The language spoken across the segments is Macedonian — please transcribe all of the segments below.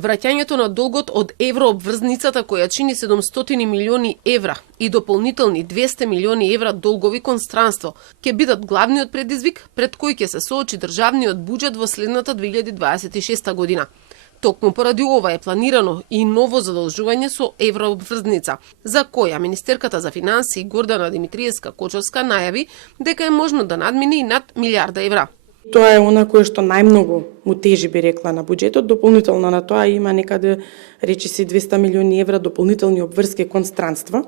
Враќањето на долгот од еврообврзницата која чини 700 милиони евра и дополнителни 200 милиони евра долгови кон странство ќе бидат главниот предизвик пред кој ќе се соочи државниот буџет во следната 2026 година. Токму поради ова е планирано и ново задолжување со еврообврзница, за која министерката за финансии Гордана Димитриевска-Кочовска најави дека е можно да надмине и над милиарда евра. Тоа е она кое што најмногу му тежи, би рекла, на буџетот. Дополнително на тоа има некаде, речи си, 200 милиони евра дополнителни обврски кон странства.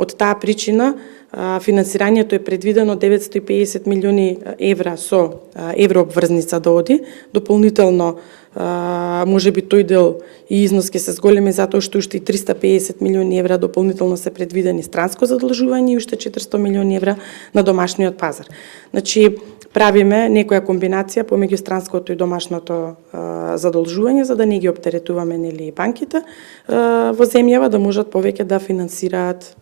Од таа причина финансирањето е предвидено 950 милиони евра со еврообврзница да оди. Дополнително може би тој дел и износ ќе се зголеми затоа што уште и 350 милиони евра дополнително се предвидени странско задолжување и уште 400 милиони евра на домашниот пазар. Значи, правиме некоја комбинација помеѓу странското и домашното задолжување за да не ги оптеретуваме нели банките во земјава да можат повеќе да финансираат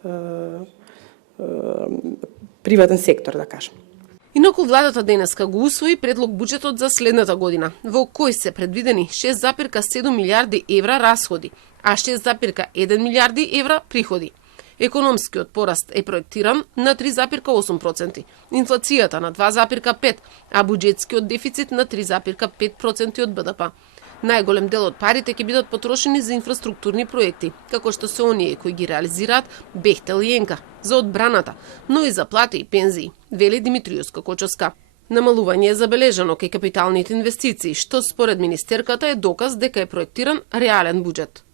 приватен сектор, да кажем. Инаку владата денеска го усвои предлог буџетот за следната година, во кој се предвидени 6,7 милиарди евра расходи, а 6,1 милиарди евра приходи. Економскиот пораст е проектиран на 3,8%, инфлацијата на 2,5%, а буџетскиот дефицит на 3,5% од БДП. Најголем дел од парите ќе бидат потрошени за инфраструктурни проекти, како што се оние кои ги реализираат Бехтел и Енка, за одбраната, но и за плати и пензии, вели Димитриевска-Кочовска. Намалување е забележано кај капиталните инвестиции, што според министерката е доказ дека е проектиран реален буџет.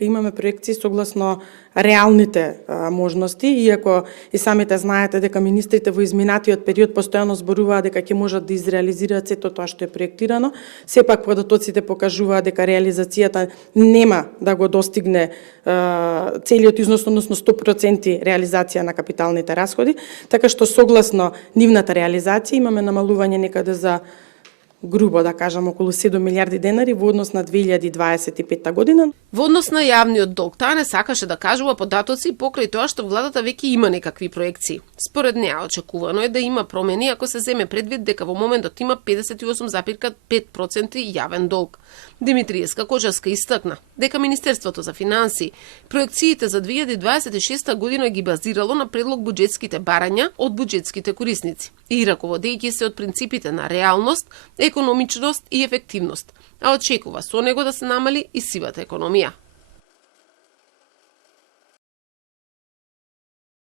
Имаме проекции согласно реалните можности, иако и самите знаете дека министрите во изминатиот период постојано зборуваат дека ќе можат да изреализираат сето тоа што е проектирано, сепак податоците покажуваат дека реализацијата нема да го достигне целиот износ, односно 100% реализација на капиталните расходи, така што согласно нивната реализација имаме намалување некаде за грубо да кажам околу 7 милиарди денари во однос на 2025 година. Во однос на јавниот долг, таа не сакаше да кажува податоци покрај тоа што владата веќе има некакви проекции. Според неа очекувано е да има промени ако се земе предвид дека во моментот има 58,5% јавен долг. Димитриевска-Кочовска истакна дека Министерството за финансии проекциите за 2026 година ги базирало на предлог буџетските барања од буџетските корисници и раководејќи се од принципите на реалност, економичност и ефективност, а очекува со него да се намали и сивата економија.